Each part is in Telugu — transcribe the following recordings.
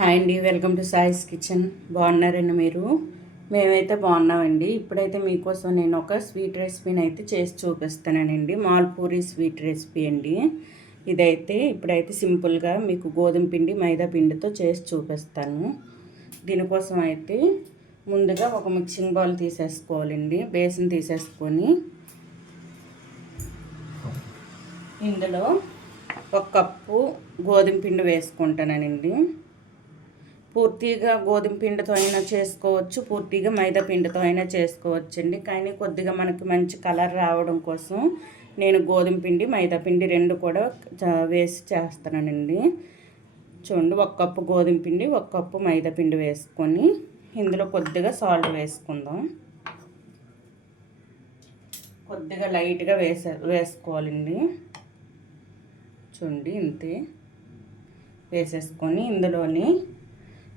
హాయ్ అండి, వెల్కమ్ టు సాయిస్ కిచెన్. బాగున్నారండి మీరు? మేమైతే బాగున్నామండి. ఇప్పుడైతే మీకోసం నేను ఒక స్వీట్ రెసిపీని అయితే చేసి చూపిస్తానండి. మాల్పూరి స్వీట్ రెసిపీ అండి. ఇప్పుడైతే సింపుల్గా మీకు గోధుమ పిండి మైదా పిండితో చేసి చూపిస్తాను. దీనికోసం అయితే ముందుగా ఒక మిక్సింగ్ బౌల్ తీసేసుకోవాలండి. బేసిన్ తీసేసుకొని ఇందులో ఒక కప్పు గోధుమ పిండి వేసుకుంటానండి. పూర్తిగా గోధుమ పిండితో అయినా చేసుకోవచ్చు, పూర్తిగా మైదా పిండితో అయినా చేసుకోవచ్చండి. కానీ కొద్దిగా మనకి మంచి కలర్ రావడం కోసం నేను గోధుమ పిండి మైదా పిండి రెండు కూడా వేసి చేస్తానండి. చూడండి, ఒక కప్పు గోధుమ పిండి, ఒక కప్పు మైదా పిండి వేసుకొని ఇందులో కొద్దిగా సాల్ట్ వేసుకుందాం. కొద్దిగా లైట్గా వేసుకోవాలండి. చూడండి, ఇంతే వేసేసుకొని ఇందులోని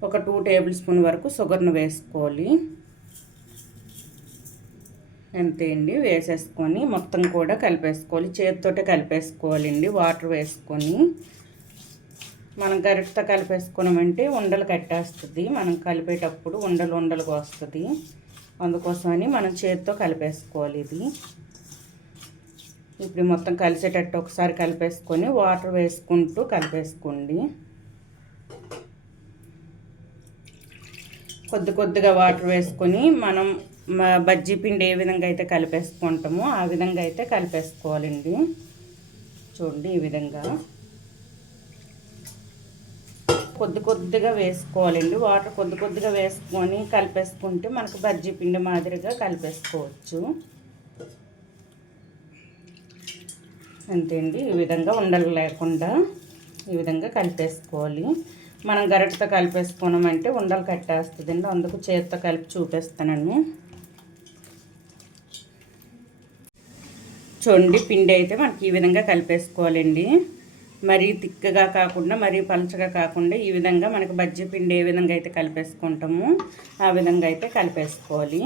ఒక 2 టేబుల్ స్పూన్ వరకు షుగర్ను వేసుకోవాలి. అంతే అండి, వేసేసుకొని మొత్తం కూడా కలిపేసుకోవాలి. చేతితోటే కలిపేసుకోవాలండి. వాటర్ వేసుకొని మనం గరిటతో కలిపేసుకున్నామంటే ఉండలు కట్టేస్తుంది. మనం కలిపేటప్పుడు ఉండలుగా వస్తుంది. అందుకోసమని మనం చేతితో కలిపేసుకోవాలి. ఇది ఇప్పుడు మొత్తం కలిసేటట్టు ఒకసారి కలిపేసుకొని వాటర్ వేసుకుంటూ కలిపేసుకోండి. కొద్దిగా వాటర్ వేసుకొని మనం బజ్జీ పిండి ఏ విధంగా అయితే కలిపేసుకుంటామో ఆ విధంగా అయితే కలిపేసుకోవాలండి. చూడండి, ఈ విధంగా కొద్దిగా వేసుకోవాలండి. వాటర్ కొద్దిగా వేసుకొని కలిపేసుకుంటే మనకు బజ్జీ పిండి మాదిరిగా కలిపేసుకోవచ్చు. అంతే అండి, ఈ విధంగా ఉండలు లేకుండా ఈ విధంగా కలిపేసుకోవాలి. మనం గరిటతో కలిపేసుకున్నామంటే ఉండలు కట్టేస్తుందండి. అందుకు చేతితో కలిపి చూపిస్తాను. చూడండి, పిండి అయితే మనకి ఈ విధంగా కలిపేసుకోవాలండి. మరీ తిక్కగా కాకుండా మరీ పలచగా కాకుండా ఈ విధంగా మనకి బజ్జీ పిండి ఏ విధంగా అయితే కలిపేసుకుంటామో ఆ విధంగా అయితే కలిపేసుకోవాలి.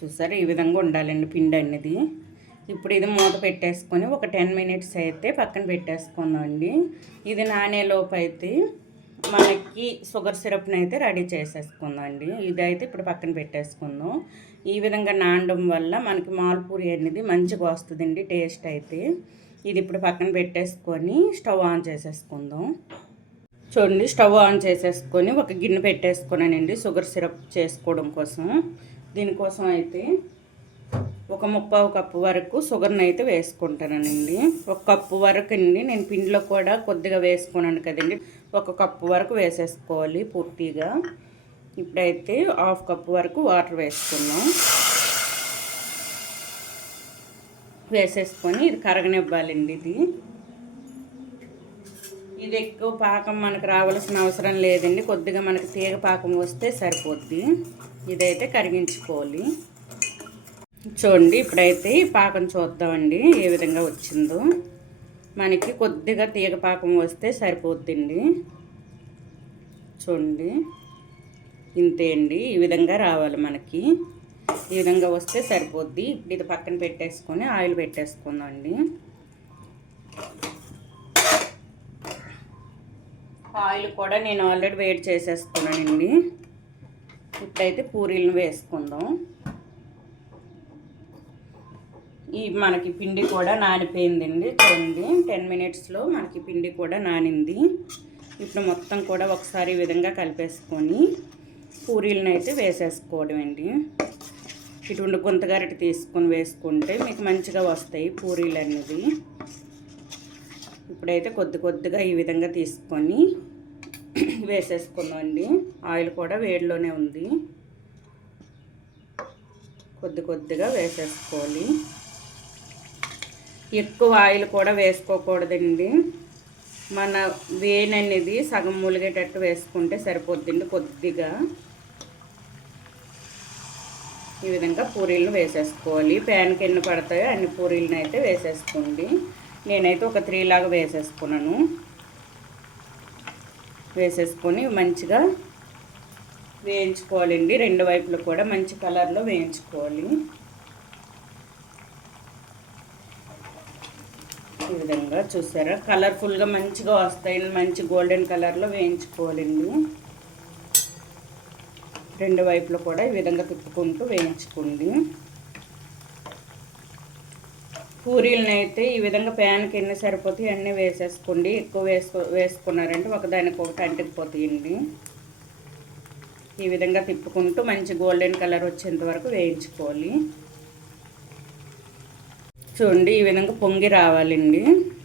చూసారా, ఈ విధంగా ఉండాలండి పిండి అనేది. ఇప్పుడు ఇది మూత పెట్టేసుకొని ఒక 10 మినిట్స్ అయితే పక్కన పెట్టేసుకుందాం అండి. ఇది నానేలోపు అయితే మనకి షుగర్ సిరప్ని అయితే రెడీ చేసేసుకుందాం అండి. ఇదైతే ఇప్పుడు పక్కన పెట్టేసుకుందాం. ఈ విధంగా నానడం వల్ల మనకి మాల్పూరి అనేది మంచిగా వస్తుందండి టేస్ట్ అయితే. ఇది ఇప్పుడు పక్కన పెట్టేసుకొని స్టవ్ ఆన్ చేసేసుకుందాం. చూడండి, స్టవ్ ఆన్ చేసేసుకొని ఒక గిన్నె పెట్టేసుకున్నానండి షుగర్ సిరప్ చేసుకోవడం కోసం. దీనికోసం అయితే ఒక 3/4 కప్పు వరకు షుగర్ని అయితే వేసుకుంటానండి. ఒక కప్పు వరకు అండి, నేను పిండిలో కూడా కొద్దిగా వేసుకున్నాను కదండి. ఒక కప్పు వరకు వేసేసుకోవాలి పూర్తిగా. ఇప్పుడైతే 1/2 కప్పు వరకు వాటర్ వేసుకున్నాం. వేసేసుకొని ఇది కరగనివ్వాలండి. ఇది ఎక్కువ పాకం మనకు రావాల్సిన అవసరం లేదండి. కొద్దిగా మనకి తీగ పాకం వస్తే సరిపోద్ది. ఇదైతే కరిగించుకోవాలి. చూడండి, ఇప్పుడైతే పాకం చూద్దామండి ఏ విధంగా వచ్చిందో. మనకి కొద్దిగా తీగ పాకం వస్తే సరిపోద్దండి. చూడండి, ఇంతే అండి, ఈ విధంగా రావాలి మనకి. ఈ విధంగా వస్తే సరిపోద్ది. ఇది పక్కన పెట్టేసుకొని ఆయిల్ పెట్టేసుకుందాం అండి. ఆయిల్ కూడా నేను ఆల్రెడీ వేడి చేసేసుకున్నానండి. ఇప్పుడైతే పూరీలను వేసుకుందాం. మనకి పిండి కూడా నానిపోయిందండి. చూడండి, 10 మినిట్స్లో మనకి పిండి కూడా నానింది. ఇప్పుడు మొత్తం కూడా ఒకసారి ఈ విధంగా కలిపేసుకొని పూరీలను అయితే వేసేసుకోవడం అండి. ఇటువంటి గుంతగరిటె తీసుకొని వేసుకుంటే మీకు మంచిగా వస్తాయి పూరీలు అనేది. ఇప్పుడైతే కొద్దిగా ఈ విధంగా తీసుకొని వేసేసుకుందాం అండి. ఆయిల్ కూడా వేడిలోనే ఉంది. కొద్దిగా వేసేసుకోవాలి. ఎక్కువ ఆయిల్ కూడా వేసుకోకూడదండి. మన వేన్ అనేది సగం ములిగేటట్టు వేసుకుంటే సరిపోద్దండి. కొద్దిగా ఈ విధంగా పూరీలను వేసేసుకోవాలి. ప్యాన్కి ఎన్ని పడతాయో అన్ని పూరీలను అయితే వేసేసుకోండి. నేనైతే ఒక 3 లాగా వేసేసుకున్నాను. వేసేసుకొని మంచిగా వేయించుకోవాలండి. రెండు వైపులు కూడా మంచి కలర్లో వేయించుకోవాలి. ఈ విధంగా చూసారా కలర్ఫుల్గా మంచిగా వస్తాయి. మంచి గోల్డెన్ కలర్లో వేయించుకోవాలండి. రెండు వైపులు కూడా ఈ విధంగా తిప్పుకుంటూ వేయించుకోండి. పూరీలను అయితే ఈ విధంగా ప్యాన్కి ఎన్ని సరిపోతాయి అన్నీ వేసేసుకోండి. ఎక్కువ వేసుకున్నారంటే ఒకదానికొకటి అంటుకుపోతాయండి. ఈ విధంగా తిప్పుకుంటూ మంచి గోల్డెన్ కలర్ వచ్చేంత వరకు వేయించుకోవాలి. చూడండి ఈ విధంగా పొంగి రావాలండి.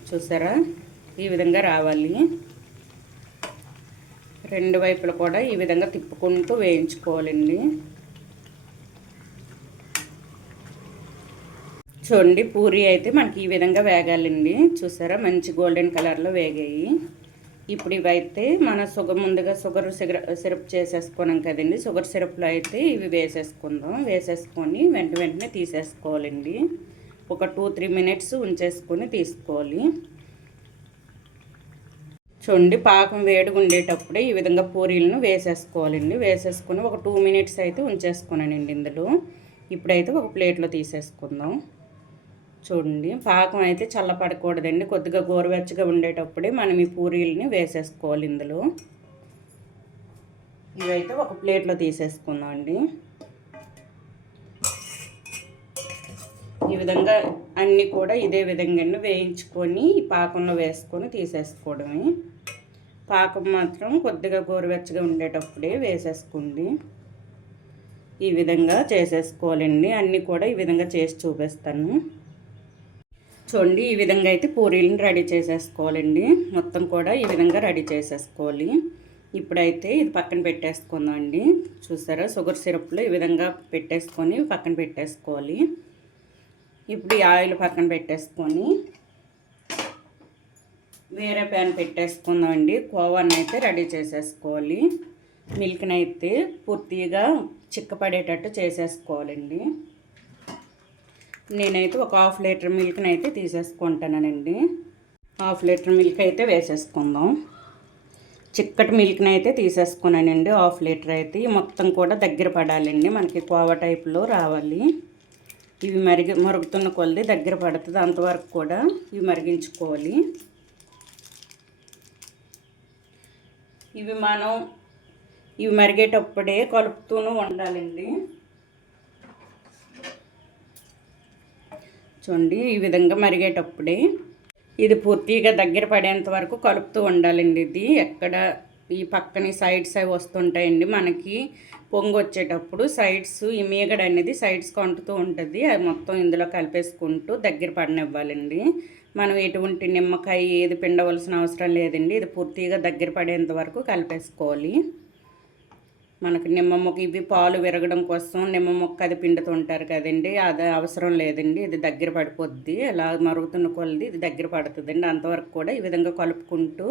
చూసారా ఈ విధంగా రావాలి. రెండు వైపులు కూడా ఈ విధంగా తిప్పుకుంటూ వేయించుకోవాలండి. చూడండి పూరి అయితే మనకి ఈ విధంగా వేగాలండి. చూసారా మంచి గోల్డెన్ కలర్లో వేగాయి. ఇప్పుడు ఇవైతే మన ముందుగా షుగర్ సిరప్ చేసేసుకున్నాం కదండి. షుగర్ సిరప్లో అయితే ఇవి వేసేసుకుందాం. వేసేసుకొని వెంటనే తీసేసుకోవాలండి. ఒక 2-3 మినిట్స్ ఉంచేసుకొని తీసుకోవాలి. చూడండి పాకం వేడిగా ఉండేటప్పుడే ఈ విధంగా పూరీలను వేసేసుకోవాలండి. వేసేసుకొని ఒక 2 మినిట్స్ అయితే ఉంచేసుకున్నానండి ఇందులో. ఇప్పుడైతే ఒక ప్లేట్లో తీసేసుకుందాం. చూడండి పాకం అయితే చల్లపడకూడదండి. కొద్దిగా గోరువెచ్చగా ఉండేటప్పుడే మనం ఈ పూరీలని వేసేసుకోవాలి ఇందులో. ఇవైతే ఒక ప్లేట్లో తీసేసుకుందాం అండి. ఈ విధంగా అన్నీ కూడా ఇదే విధంగా వేయించుకొని ఈ పాకంలో వేసుకొని తీసేసుకోవడమే. పాకం మాత్రం కొద్దిగా గోరువెచ్చగా ఉండేటప్పుడే వేసేసుకోండి. ఈ విధంగా చేసేసుకోవాలండి. అన్నీ కూడా ఈ విధంగా చేసి చూపిస్తాను. చూడండి ఈ విధంగా అయితే పూరీలను రెడీ చేసేసుకోవాలండి. మొత్తం కూడా ఈ విధంగా రెడీ చేసేసుకోవాలి. ఇప్పుడైతే ఇది పక్కన పెట్టేసుకుందాం అండి. చూసారా షుగర్ సిరప్లో ఈ విధంగా పెట్టేసుకొని పక్కన పెట్టేసుకోవాలి. ఇప్పుడు ఈ ఆయిల్ పక్కన పెట్టేసుకొని వేరే ప్యాన్ పెట్టేసుకుందాం అండి. కోవాన్ని అయితే రెడీ చేసేసుకోవాలి. మిల్క్ని అయితే పూర్తిగా చిక్కపడేటట్టు చేసేసుకోవాలండి. నేనైతే ఒక 1/2 లీటర్ మిల్క్ని అయితే తీసేసుకుంటానండి. 1/2 లీటర్ మిల్క్ అయితే వేసేసుకుందాం. చిక్కటి మిల్క్ని అయితే తీసేసుకున్నానండి. 1/2 లీటర్ అయితే మొత్తం కూడా దగ్గర పడాలండి. మనకి కోవా టైప్లో రావాలి. ఇవి మరుగుతున్న కొలది దగ్గర పడుతుంది. అంతవరకు కూడా ఇవి మరిగించుకోవాలి. ఇవి మరిగేటప్పుడే కలుపుతూనే ఉండాలండి. చూడండి ఈ విధంగా మరిగేటప్పుడే ఇది పూర్తిగా దగ్గర పడేంత వరకు కలుపుతూ ఉండాలండి. ఇది ఎక్కడ ఈ పక్కని సైడ్స్ అవి వస్తుంటాయండి. మనకి పొంగు వచ్చేటప్పుడు సైడ్స్ ఈ మీగడ అనేది సైడ్స్కి అంటుతూ ఉంటుంది. అది మొత్తం ఇందులో కలిపేసుకుంటూ దగ్గర పడనివ్వాలండి. మనం ఎటువంటి నిమ్మకాయ ఏది పిండవలసిన అవసరం లేదండి. ఇది పూర్తిగా దగ్గర పడేంత వరకు కలిపేసుకోవాలి. మనకు నిమ్మ మొక్క ఇవి పాలు విరగడం కోసం నిమ్మ మొక్క అది పిండుతుంటారు కదండి. అది అవసరం లేదండి. ఇది దగ్గర పడిపోద్ది. అలా మరుగుతున్న కొలది ఇది దగ్గర పడుతుందండి. అంతవరకు కూడా ఈ విధంగా కలుపుకుంటూ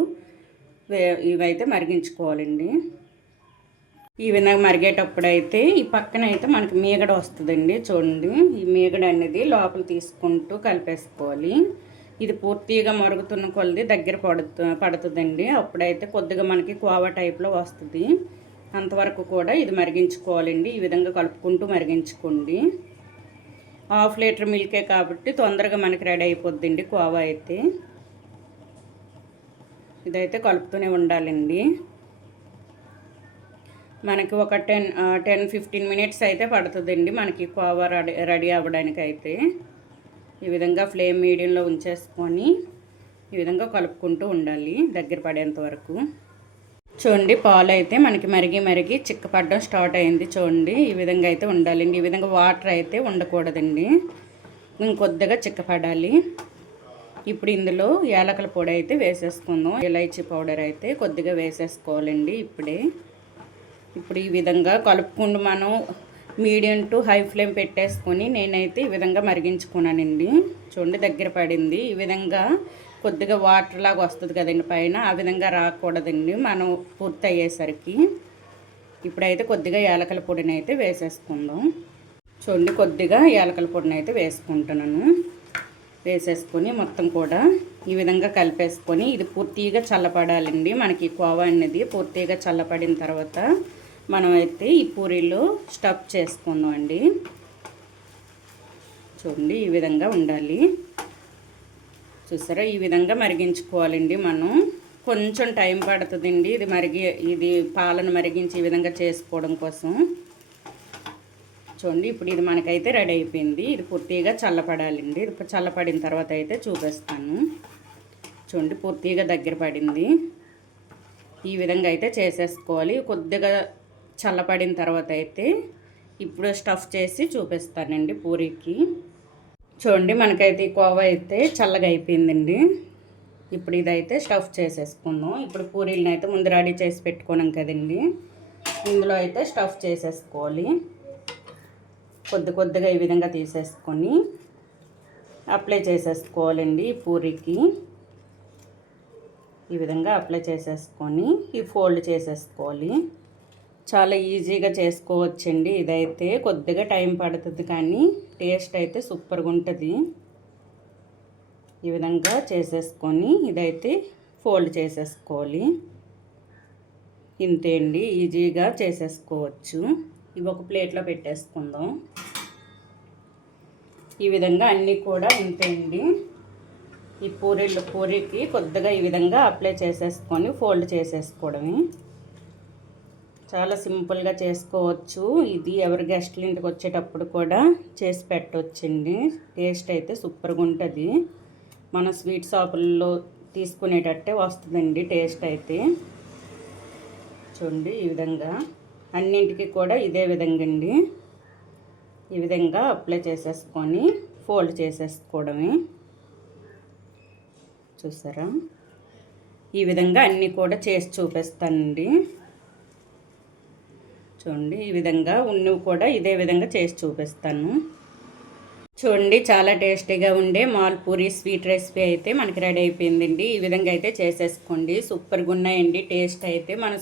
ఇవైతే మరిగించుకోవాలండి. ఈ విధంగా మరిగేటప్పుడు అయితే ఈ పక్కన అయితే మనకి మీగడ వస్తుందండి. చూడండి ఈ మీగడ అనేది లోపల తీసుకుంటూ కలిపేసుకోవాలి. ఇది పూర్తిగా మరుగుతున్న కొలది దగ్గర పడుతుందండి. అప్పుడైతే కొద్దిగా మనకి కోవా టైప్లో వస్తుంది. అంతవరకు కూడా ఇది మరిగించుకోవాలండి. ఈ విధంగా కలుపుకుంటూ మరిగించుకోండి. 1/2 లీటర్ మిల్కే కాబట్టి తొందరగా మనకి రెడీ అయిపోద్దండి కోవా అయితే. ఇదైతే కలుపుతూనే ఉండాలండి. మనకి ఒక 10-15 మినిట్స్ అయితే పడుతుందండి మనకి కోవా రెడీ అవ్వడానికి అయితే. ఈ విధంగా ఫ్లేమ్ మీడియంలో ఉంచేసుకొని ఈ విధంగా కలుపుకుంటూ ఉండాలి దగ్గర పడేంత వరకు. చూడండి పాలు అయితే మనకి మరిగి చిక్కపడడం స్టార్ట్ అయింది. చూడండి ఈ విధంగా అయితే ఉండాలండి. ఈ విధంగా వాటర్ అయితే ఉండకూడదండి. ఇంకొద్దిగా చిక్కపడాలి. ఇప్పుడు ఇందులో యాలకుల పొడి అయితే వేసేసుకుందాం. ఇలైచీ పౌడర్ అయితే కొద్దిగా వేసేసుకోవాలండి. ఇప్పుడు ఈ విధంగా కలుపుకుంటూ మనం మీడియం టు హై ఫ్లేమ్ పెట్టేసుకొని నేనైతే ఈ విధంగా మరిగించుకున్నానండి. చూడండి దగ్గర పడింది. ఈ విధంగా కొద్దిగా వాటర్ లాగా వస్తుంది కదండి పైన. ఆ విధంగా రాకూడదండి మనం పూర్తి అయ్యేసరికి. ఇప్పుడైతే కొద్దిగా యాలకుల పొడిని అయితే వేసేసుకుందాం. చూడండి కొద్దిగా యాలకుల పొడిని అయితే వేసుకుంటున్నాను. వేసేసుకొని మొత్తం కూడా ఈ విధంగా కలిపేసుకొని ఇది పూర్తిగా చల్లపడాలండి. మనకి కోవా అనేది పూర్తిగా చల్లపడిన తర్వాత మనం అయితే ఈ పూరీలో స్టఫ్ చేసుకుందాం అండి. చూడండి ఈ విధంగా ఉండాలి. చూసారా, ఈ విధంగా మరిగించుకోవాలండి. మనం కొంచెం టైం పడుతుందండి ఇది పాలను మరిగించి ఈ విధంగా చేసుకోవడం కోసం. చూడండి, ఇప్పుడు ఇది మనకైతే రెడీ అయిపోయింది. ఇది పూర్తిగా చల్లపడాలండి. ఇది చల్లపడిన తర్వాత అయితే చూపిస్తాను. చూడండి, పూర్తిగా దగ్గర పడింది. ఈ విధంగా అయితే చేసేసుకోవాలి. కొద్దిగా చల్లపడిన తర్వాత అయితే ఇప్పుడు స్టఫ్ చేసి చూపిస్తానండి పూరీకి. చూడండి, మనకైతే ఈ కోవా అయితే చల్లగా అయిపోయిందండి. ఇప్పుడు ఇదైతే స్టఫ్ చేసేసుకుందాం. ఇప్పుడు పూరీలను అయితే ముందు రెడీ చేసి పెట్టుకున్నాం కదండి, ఇందులో అయితే స్టఫ్ చేసేసుకోవాలి. కొద్దిగా ఈ విధంగా తీసేసుకొని అప్లై చేసేసుకోవాలండి పూరీకి. ఈ విధంగా అప్లై చేసేసుకొని ఈ ఫోల్డ్ చేసేసుకోవాలి. చాలా ఈజీగా చేసుకోవచ్చండి. ఇదైతే కొద్దిగా టైం పడుతుంది కానీ టేస్ట్ అయితే సూపర్గా ఉంటుంది. ఈ విధంగా చేసేసుకొని ఇదైతే ఫోల్డ్ చేసేసుకోవాలి. ఇంతే అండి, ఈజీగా చేసేసుకోవచ్చు. ఇవి ఒక ప్లేట్లో పెట్టేసుకుందాం. ఈ విధంగా అన్నీ కూడా ఇంతే అండి. ఈ పూరీకి కొద్దిగా ఈ విధంగా అప్లై చేసేసుకొని ఫోల్డ్ చేసేసుకోవడమే. చాలా సింపుల్గా చేసుకోవచ్చు. ఇది ఎవరి గెస్ట్ల ఇంటికి వచ్చేటప్పుడు కూడా చేసి పెట్టవచ్చండి. టేస్ట్ అయితే సూపర్గా ఉంటుంది. మన స్వీట్ షాపుల్లో తీసుకునేటట్టే వస్తుందండి టేస్ట్ అయితే. చూడండి, ఈ విధంగా అన్నింటికి కూడా ఇదే విధంగా అండి. ఈ విధంగా అప్లై చేసేసుకొని ఫోల్డ్ చేసేసుకోవడమే. చూసారా, ఈ విధంగా అన్నీ కూడా చేసి చూపిస్తానండి. చూడండి, ఈ విధంగా ఉన్నవి కూడా ఇదే విధంగా చేసి చూపిస్తాను. చూడండి, చాలా టేస్టీగా ఉండే మాల్పూరి స్వీట్ రెసిపీ అయితే మనకి రెడీ అయిపోయిందండి. ఈ విధంగా అయితే చేసేసుకోండి. సూపర్గా ఉన్నాయండి. టేస్ట్ అయితే మన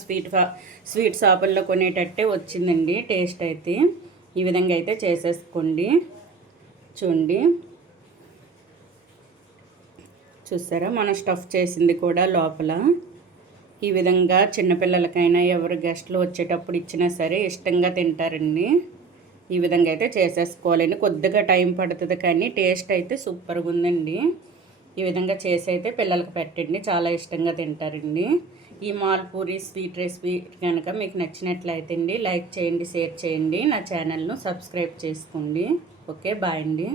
స్వీట్ షాపుల్లో కొనేటట్టే వచ్చిందండి టేస్ట్ అయితే. ఈ విధంగా అయితే చేసేసుకోండి. చూడండి, చూసారా, మనం స్టఫ్ చేసింది కూడా లోపల. ఈ విధంగా చిన్నపిల్లలకైనా ఎవరు గెస్ట్లు వచ్చేటప్పుడు ఇచ్చినా సరే ఇష్టంగా తింటారండి. ఈ విధంగా అయితే చేసేసుకోవాలండి. కొద్దిగా టైం పడుతుంది కానీ టేస్ట్ అయితే సూపర్గా ఉందండి. ఈ విధంగా చేసి అయితే పిల్లలకు పెట్టండి, చాలా ఇష్టంగా తింటారండి. ఈ మాల్పూరి స్వీట్ రెసిపీ కనుక మీకు నచ్చినట్లయితే అండి లైక్ చేయండి, షేర్ చేయండి, నా ఛానల్ను సబ్స్క్రైబ్ చేసుకోండి. ఓకే, బాయ్ అండి.